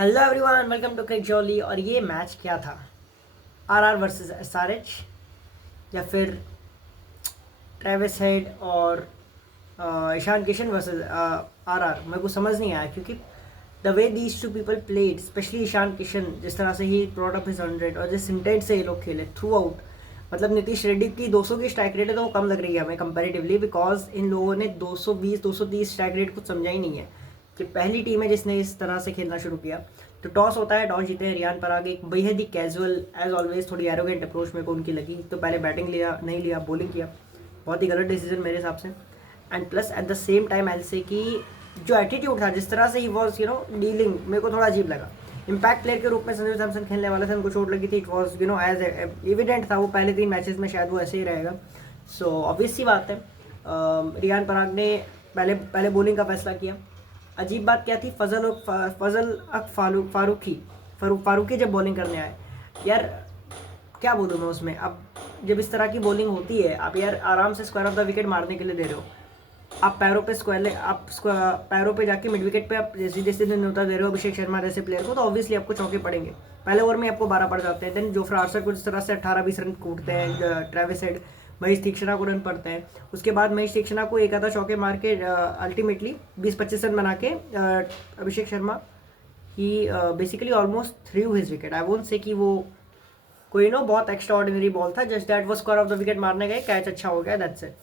Hello everyone, welcome to Cric Jolly. और ये match क्या था? आरआर वर्सेस एसआरएच, या फिर ट्रेविस हेड और ईशान किशन वर्सेस आरआर? मेरे को समझ नहीं आया, क्योंकि the way these two people played, specially Ishan Kishan, जिस तरह से ही ब्रॉट अप हिज 100 और जिस इंटेंट से ये लोग खेले थ्रू आउट। मतलब नीतीश रेड्डी की 200 की स्ट्राइक रेट है तो वो कम लग रही है हमें कंपैरेटिवली, बिकॉज इन लोगों ने 220 230 स्ट्राइक रेट कुछ समझा ही नहीं है कि पहली टीम है जिसने इस तरह से खेलना शुरू किया। तो टॉस होता है, टॉस जीते हैं रियान पराग। एक बेहद ही कैजुअल, एज ऑलवेज थोड़ी एरोगेंट अप्रोच मेरे को उनकी लगी। तो पहले बैटिंग लिया, नहीं लिया, बॉलिंग किया। बहुत ही गलत डिसीजन मेरे हिसाब से। And plus at the same time I से कि जो एटीट्यूड था, जिस तरह से ही वॉज डीलिंग, मेरे को थोड़ा अजीब लगा। इम्पैक्ट प्लेयर के रूप में संजू सैमसन खेलने वाले थे, उनको चोट लगी थी। इट वॉज एज एविडेंट था, वो पहले 3 मैचेस में शायद वो ऐसे ही रहेगा। सो ऑब्वियस सी बात है, रियान पराग ने पहले बॉलिंग का फैसला किया। अजीब बात क्या थी, फजल अक फारूकी जब बॉलिंग करने आए, यार क्या बोलूँ मैं उसमें। अब जब इस तरह की बॉलिंग होती है, आप यार आराम से स्क्वायर ऑफ द विकेट मारने के लिए दे रहे हो। आप पैरों पे जाके मिड विकेट पे आप जैसे जैसे दिन होता दे रहे हो अभिषेक शर्मा जैसे प्लेयर को, तो ऑब्वियसली आपको चौके पड़ेंगे। पहले ओवर में आपको 12 पड़ जाते हैं। देन जोफ्रा आर्चर को जिस तरह से 18-20 रन कूटते हैं, ट्रेविस हेड, महेश तीक्ष्णा को रन पड़ते हैं। उसके बाद महेश तीक्ष्णा को एक आधा चौके मार के अल्टीमेटली 20-25 रन बना के अभिषेक शर्मा ही basically almost through his wicket. I won't say कि वो कोई बहुत एक्स्ट्रा ऑर्डिनरी बॉल था, जस्ट दैट वो स्क्वायर ऑफ द विकेट मारने गए, कैच अच्छा हो गया, that's it.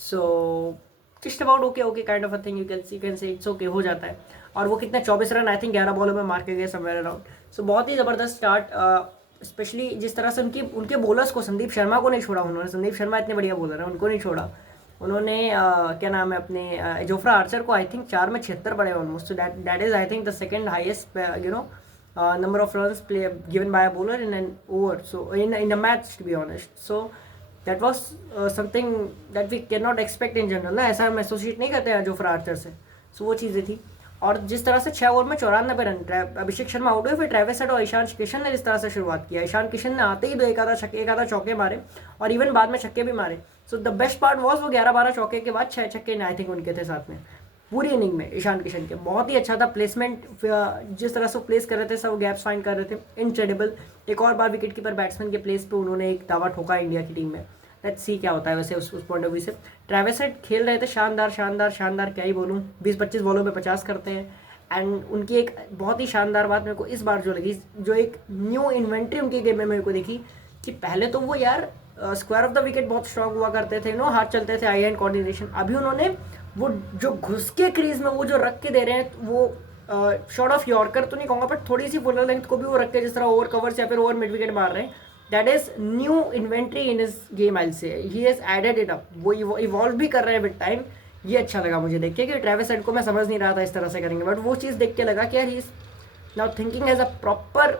So just about okay kind of a thing, you can say it's okay, हो जाता है। और वो कितने 24 रन आई थिंक 11 बॉलों में मार के गए समवेयर अराउंड। सो बहुत ही ज़बरदस्त स्टार्ट, स्पेशली जिस तरह से उनके बॉलर्स को, संदीप शर्मा को नहीं छोड़ा उन्होंने। संदीप शर्मा इतने बढ़िया बॉलर हैं, उनको नहीं छोड़ा उन्होंने। क्या नाम है अपने जोफ्रा आर्चर को, आई थिंक 4 में 76 पड़े almost. That is I think the second highest number of runs given by a bowler in an over, so in a match, to be honest. So that was something that we cannot expect in general ना, ऐसा हम associate नहीं करते हैं Jofra Archer से। सो वो चीज़ें थी। और जिस तरह से 6 ओवर में 94 रन, अभिषेक शर्मा आउट हुए, फिर ट्रेविस हेड और ईशान किशन ने जिस तरह से शुरुआत किया, ईशान किशन ने आते ही एक आधा चौके मारे और इवन बाद में छक्के भी मारे। So the best part was वो 11-12 चौके के बाद 6 छक्के आई थिंक उनके थे साथ में पूरी इनिंग में ईशान किशन के। बहुत ही अच्छा था प्लेसमेंट, जिस तरह से प्लेस कर रहे थे, सब गैप्स फाइंड कर रहे थे, इनक्रेडिबल। एक और बार विकेट कीपर बैट्समैन के प्लेस पे उन्होंने एक दावा ठोका इंडिया की टीम में। लेट्स सी क्या होता है वैसे उस पॉइंट ऑफ व्यू से। ट्रेविस हेड खेल रहे थे शानदार शानदार शानदार, क्या ही बोलूँ। 20-25 बॉलों में 50 करते हैं। एंड उनकी एक बहुत ही शानदार बात मेरे को इस बार जो लगी, जो एक न्यू इन्वेंट्री उनकी गेम में मेरे को दिखी, कि पहले तो वो यार स्क्वायर ऑफ द विकेट बहुत स्ट्रांग हुआ करते थे, हाथ चलते थे, आई हैंड कोऑर्डिनेशन। अभी उन्होंने वो जो घुस के क्रीज में वो जो रख के दे रहे हैं, वो शॉर्ट ऑफ यॉर्कर तो नहीं कहूँगा, बट थोड़ी सी फुलर लेंथ को भी वो रख के जिस तरह ओवर कवर्स या फिर ओवर मिड विकेट मार रहे हैं, that is new inventory in his game. I say he has added it up, वो इवॉल्व भी कर रहे हैं विद टाइम। ये अच्छा लगा मुझे देख के, कि ट्रेविस हेड को मैं समझ नहीं रहा था इस तरह से करेंगे, बट वो चीज़ देख के लगा कि यार he is now thinking as a proper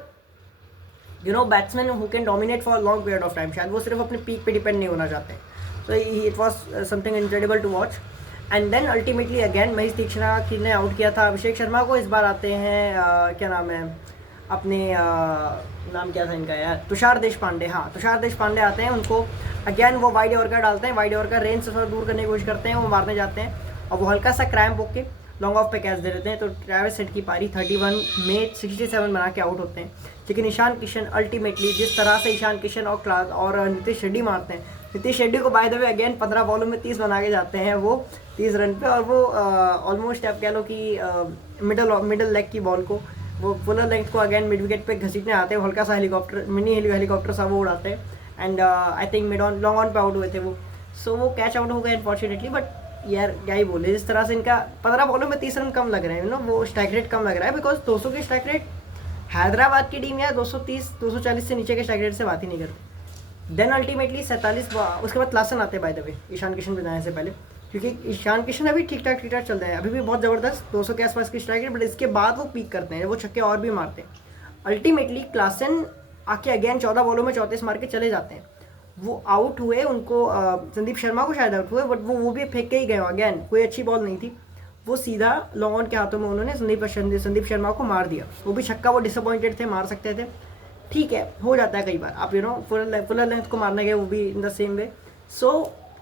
batsman who can dominate for long period of time. शायद वो सिर्फ अपने पीक पे डिपेंड नहीं होना चाहते। So it was something incredible to watch. And then ultimately again Maheesh Theekshana ने आउट किया था अभिषेक शर्मा को। इस बार आते हैं क्या नाम है अपने नाम क्या था इनका यार, तुषार देशपांडे। हाँ, तुषार देशपांडे आते हैं, उनको अगेन वो वाइड ओवर का डालते हैं, वाइड ओवर का रेंज से थोड़ा दूर करने की कोशिश करते हैं, वो मारने जाते हैं और वो हल्का सा क्रैम्प होके लॉन्ग ऑफ पे कैच दे देते हैं। तो ट्रेविस हेड की पारी 31 में 67 बना के आउट होते हैं। लेकिन ईशान किशन अल्टीमेटली, जिस तरह से ईशान किशन और नीतीश रेड्डी मारते हैं, नीतीश रेड्डी को बाय द वे अगेन 15 बॉलों में 30 बना के जाते हैं वो 30 रन पे। और वो ऑलमोस्ट आप कह लो कि मिडल लेग की बॉल को, वो फुलर लेंथ को अगेन मिड विकेट पे घसीटने आते हैं, हल्का सा मिनी हेलीकॉप्टर सा वो उड़ाते हैं। And I think long on पे आउट हुए थे वो। सो वो कैच आउट हो गए अनफॉर्चुनेटली। बट यार क्या ही बोले, जिस तरह से इनका 15 बॉलों में 30 रन कम लग रहे हैं, वो स्ट्राइक रेट कम लग रहा है, बिकॉज 200 की स्ट्राइक रेट हैदराबाद की टीम यार 230-240 से नीचे के स्ट्राइक रेट से बात ही नहीं करती। देन अल्टीमेटली 47, उसके बाद क्लासन आते हैं by the way, Ishan Kishan बनाने से पहले, क्योंकि ईशान किशन अभी ठीक ठाक चल रहे हैं, अभी भी बहुत ज़बरदस्त 200 के आसपास की स्ट्राइक रेट। बट इसके बाद वो पीक करते हैं, वो छक्के और भी मारते हैं। अल्टीमेटली क्लासन आके अगेन 14 बॉलों में 34 मार के चले जाते हैं। वो आउट हुए, उनको संदीप शर्मा को शायद आउट हुए, बट वो भी फेंक के ही गए। अगेन कोई अच्छी बॉल नहीं थी, वो सीधा लॉन्ग ऑन के हाथों में उन्होंने संदीप शर्मा को मार दिया। वो भी छक्का, वो डिसअपॉइंटेड थे, मार सकते थे, ठीक है, हो जाता है कई बार। आप फुलर लेंथ को मारने गए, वो भी इन द सेम वे। सो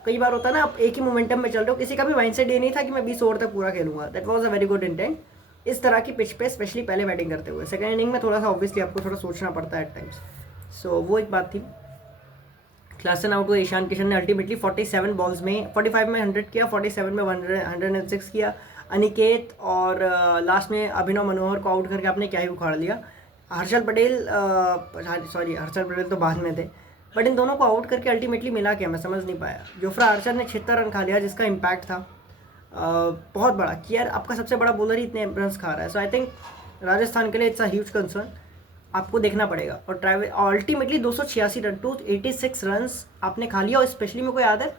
कई बार होता है ना, आप एक ही मोमेंटम में चल रहे हो। किसी का भी माइंडसेट ये नहीं था कि मैं 20 ओवर तक पूरा खेलूंगा। That was a very good intent. इस तरह की पिच पे स्पेशली पहले बैटिंग करते हुए। सेकेंड इनिंग में थोड़ा सा ऑब्वियसली आपको थोड़ा सोचना पड़ता है एट टाइम्स। सो वो एक बात थी। क्लासन आउट हुए, ईशान किशन ने अल्टीमेटली 47 बॉल्स में 45 में 100 किया, 47 में 106 किया। अनिकेत और लास्ट में अभिनव मनोहर को आउट करके आपने क्या ही उखाड़ लिया। हर्षल पटेल, सॉरी हर्षल पटेल तो बाद में थे, बट इन दोनों को आउट करके अल्टीमेटली मिला क्या मैं समझ नहीं पाया। जोफ्रा आर्चर ने 76 रन खा लिया, जिसका इम्पैक्ट था बहुत बड़ा कि यार आपका सबसे बड़ा बॉलर ही इतने रन खा रहा है। सो आई थिंक राजस्थान के लिए इट्स अ ह्यूज कंसर्न, आपको देखना पड़ेगा। और अल्टीमेटली 286 रन 286 रन्स आपने खा लिया। और स्पेशली मेरे को याद है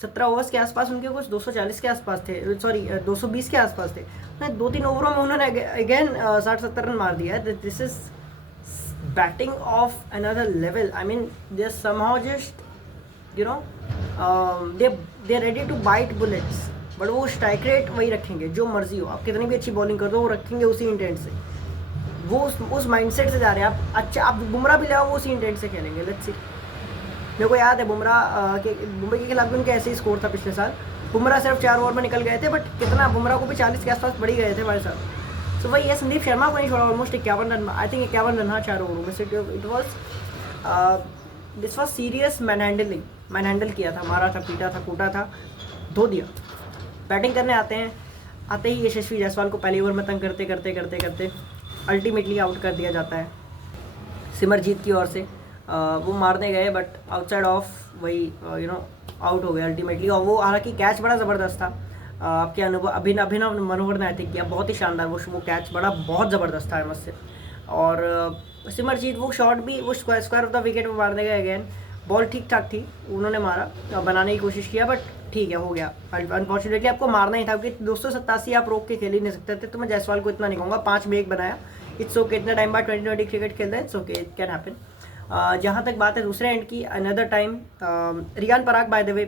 17 ओवर्स के आसपास उनके कुछ 240 के आसपास थे, सॉरी 220 के आसपास थे। 2-3 ओवरों में उन्होंने अगेन 60-70 रन मार दिया है। This is batting of another level. I mean they are somehow just you know they are ready to bite bullets, but वो स्ट्राइक रेट वही रखेंगे जो मर्जी हो, आप कितनी भी अच्छी बॉलिंग कर दो वो रखेंगे उसी इंटेंट से। वो उस माइंडसेट से जा रहे हैं। आप अच्छा आप बुमराह भी ले आओ वो उसी इंटेंट से खेलेंगे। Let's see. मेरे को याद है बुमराह के खिलाफ भी उनका ऐसे ही स्कोर था पिछले साल। बुमराह सिर्फ 4 ओवर में निकल गए थे, बट कितना बुमराह को भी 40 के आसपास बढ़ ही गए थे भाई साहब। सो वही है, संदीप शर्मा को नहीं छोड़ा, almost 51 run, I think 51 run हाँ 4 ओवरों में से। This was serious man handle किया था, मारा था, पीटा था, कूटा था, धो दिया। बैटिंग करने आते ही यशस्वी जायसवाल को पहले ओवर में तंग करते करते करते करते अल्टीमेटली आउट कर दिया जाता है सिमरजीत की ओर से। वो मारने गए बट आउटसाइड ऑफ वही आउट हो गए अल्टीमेटली। और वो हालांकि कैच बड़ा ज़बरदस्त था। आपके अनुभव अभिनव मनोहर ने आई थिंक किया, बहुत ही शानदार वो कैच बहुत ज़बरदस्त था मुझसे। और सिमरजीत वो शॉट भी वो स्क्वायर ऑफ द विकेट में मारने गए अगेन। बॉल ठीक ठाक थी, उन्होंने मारा, बनाने की कोशिश किया, बट ठीक है हो गया। अनफॉर्चुनेटली आपको मारना ही था क्योंकि 287 आप रोक के खेल ही नहीं सकते थे। तो मैं जायसवाल को इतना नहीं कहूँगा, 5 में 1 बनाया, इट्स ओके। इतना टाइम बाद 2020 क्रिकेट खेलते हैं, it's okay, it can happen. जहाँ तक बात है दूसरे एंड की, another time Riyan Parag by the way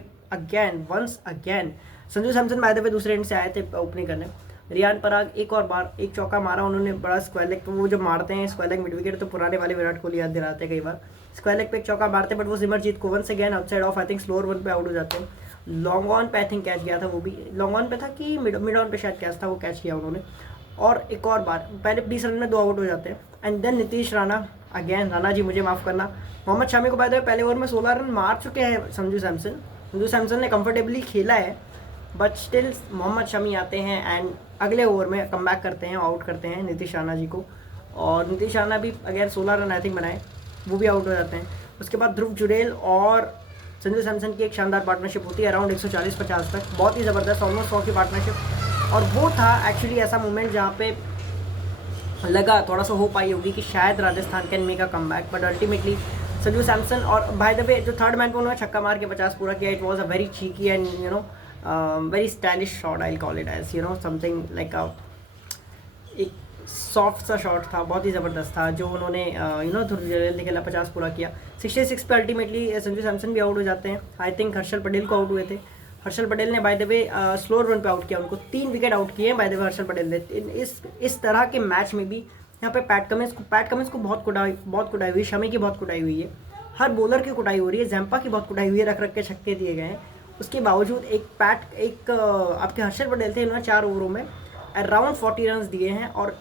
once again Sanju Samson by the way दूसरे एंड से आए थे ओपनिंग करने। रियान पराग एक और बार एक चौका मारा उन्होंने, बड़ा स्क्वायर लेग। तो वो जब मारते हैं स्क्वायर लेग मिड विकेट तो पुराने वाले विराट कोहली याद दिलाते हैं कई बार। स्क्वायर लेग पे एक चौका मारते बट वो सिमरजीत को once again outside off I think slower one पे आउट हो जाते हैं। लॉन्ग ऑन पे आई थिंक कैच गया था, वो भी लॉन्ग ऑन पे था कि मिड ऑन पे शायद कैच था, वो कैच किया उन्होंने। और एक और बार पहले 20 रन में 2 आउट हो जाते हैं। And then Nitish Rana again, Rana ji मुझे माफ़ करना, मोहम्मद शामी को पहले ओवर में 16 रन मार चुके हैं संजू सैमसन ने कंफर्टेबली खेला है, बट स्टिल मोहम्मद शमी आते हैं एंड अगले ओवर में कम बैक करते हैं, आउट करते हैं नीतीश राणा जी को। और नीतीश राणा भी अगेन 16 रन आई थिंक बनाए, वो भी आउट हो जाते हैं। उसके बाद ध्रुव जुरेल और संजू सैमसन की एक शानदार पार्टनरशिप होती है अराउंड 140-50 तक, बहुत ही ज़बरदस्त, ऑलमोस्ट 100 की पार्टनरशिप। और वो था एक्चुअली ऐसा मोमेंट जहाँ पे लगा थोड़ा सा होप आई होगी कि शायद Rajasthan can make a come back, but ultimately Sanju Samson और बाय द वे जो थर्ड मैन को उन्होंने छक्का मार के 50 पूरा किया, it was a very cheeky and very stylish shot, I call it as something like एक सॉफ्ट सा शॉट था, बहुत ही ज़बरदस्त था जो उन्होंने ध्रुव खेला, 50 पूरा किया। 66 पे अल्टीमेटली संजू सैमसन भी आउट हो जाते हैं। आई थिंक हर्षल पटेल को आउट हुए थे, हर्षल पटेल ने bye the way slower one पे आउट किया, उनको 3 विकेट आउट किए हैं बाय द वे हर्षल पटेल ने। इस तरह के मैच में भी यहाँ पे पैट कमिंस को बहुत कुटाई हुई, शमी की बहुत कुटाई हुई है, हर बॉलर की कुटाई हो रही है, जैम्पा की बहुत कुटाई हुई है, रख के छक्के दिए गए हैं। उसके बावजूद आपके हर्षल पटेल थे, इन्होंने 4 ओवरों में अराउंड 40 रन दिए हैं। और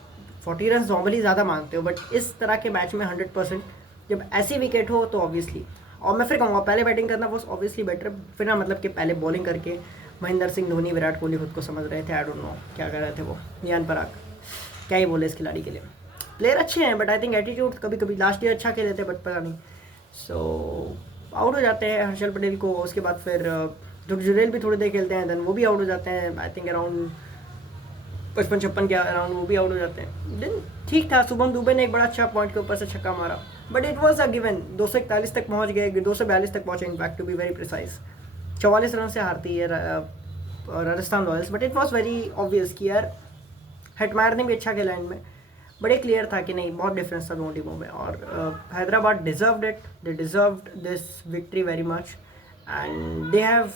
40 रन नॉर्मली ज़्यादा मांगते हो, बट इस तरह के मैच में 100% जब ऐसी विकेट हो तो ऑब्वियसली, और मैं फिर कहूँगा पहले बैटिंग करना वॉज ऑब्वियसली बेटर, फिर ना मतलब कि पहले बॉलिंग करके महेंद्र सिंह धोनी, विराट कोहली खुद को समझ रहे थे, आई डोंट नो क्या कर रहे थे वो। रियान पराग क्या ही बोले इस खिलाड़ी के लिए, प्लेयर अच्छे हैं बट आई थिंक एटीट्यूड कभी कभी लास्ट ईयर अच्छा खेले थे बट पता नहीं। सो आउट हो जाते हैं हर्षल पटेल को। उसके बाद फिर ध्रुव जुरेल भी थोड़ी देर खेलते हैं, देन वो भी आउट हो जाते हैं, आई थिंक अराउंड 55-56 के अराउंड वो भी आउट हो जाते हैं। देन ठीक था, शुभम दुबे ने एक बड़ा अच्छा पॉइंट के ऊपर से छक्का मारा, but it was a given. 241 तक पहुंच गए, 242 तक पहुंचे in fact, to be very precise. 44 run से हारती है Rajasthan Royals, but it was very obvious कि यार हेटमायर ने भी अच्छा खेला एंड में, बड़े क्लियर था कि नहीं बहुत डिफरेंस था दोनों टीमों में। और Hyderabad deserved it, they deserved this victory very much and they have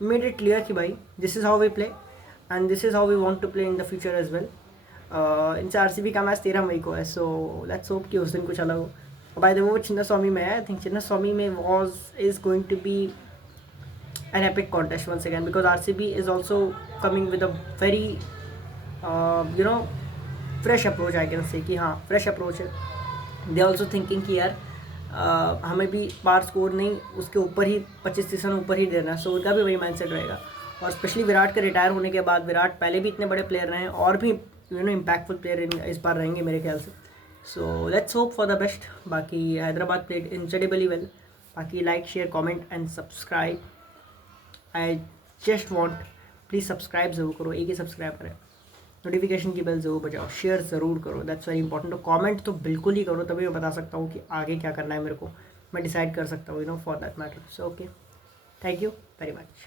made it clear कि भाई this is how we play and this is how we want to play in the future as well. इनसे RCB का match 13 मई को है, so let's hope कि उस दिन कुछ अलग हो। बाय द वे वो चिन्नास्वामी में है, आई थिंक चिन्नास्वामी में is going to be an epic contest once again, because RCB is also coming with a very fresh approach I can say कि हाँ फ्रेश अप्रोच है. दे ऑल्सो थिंकिंग कि यार हमें भी बार स्कोर नहीं उसके ऊपर ही 25-30 रन ऊपर ही देना है. सो उनका भी वही माइंडसेट रहेगा. और स्पेशली विराट के रिटायर होने के बाद, विराट पहले भी इतने बड़े प्लेयर रहे हैं और भी इम्पैक्टफुल प्लेयर इस बार रहेंगे मेरे ख्याल से. So let's hope for the best. बाकी हैदराबाद प्लेड इनक्रेडिबली वेल. बाकी like, share, comment and subscribe. I just want, please subscribe ज़रूर करो. एक ही सब्सक्राइब करें, नोटिफिकेशन की बेल ज़रूर बजाओ, शेयर ज़रूर करो. That's very important. तो कमेंट तो बिल्कुल ही करो, तभी मैं बता सकता हूँ कि आगे क्या करना है मेरे को. मैं डिसाइड कर सकता हूँ for that matter. So okay, thank you very much.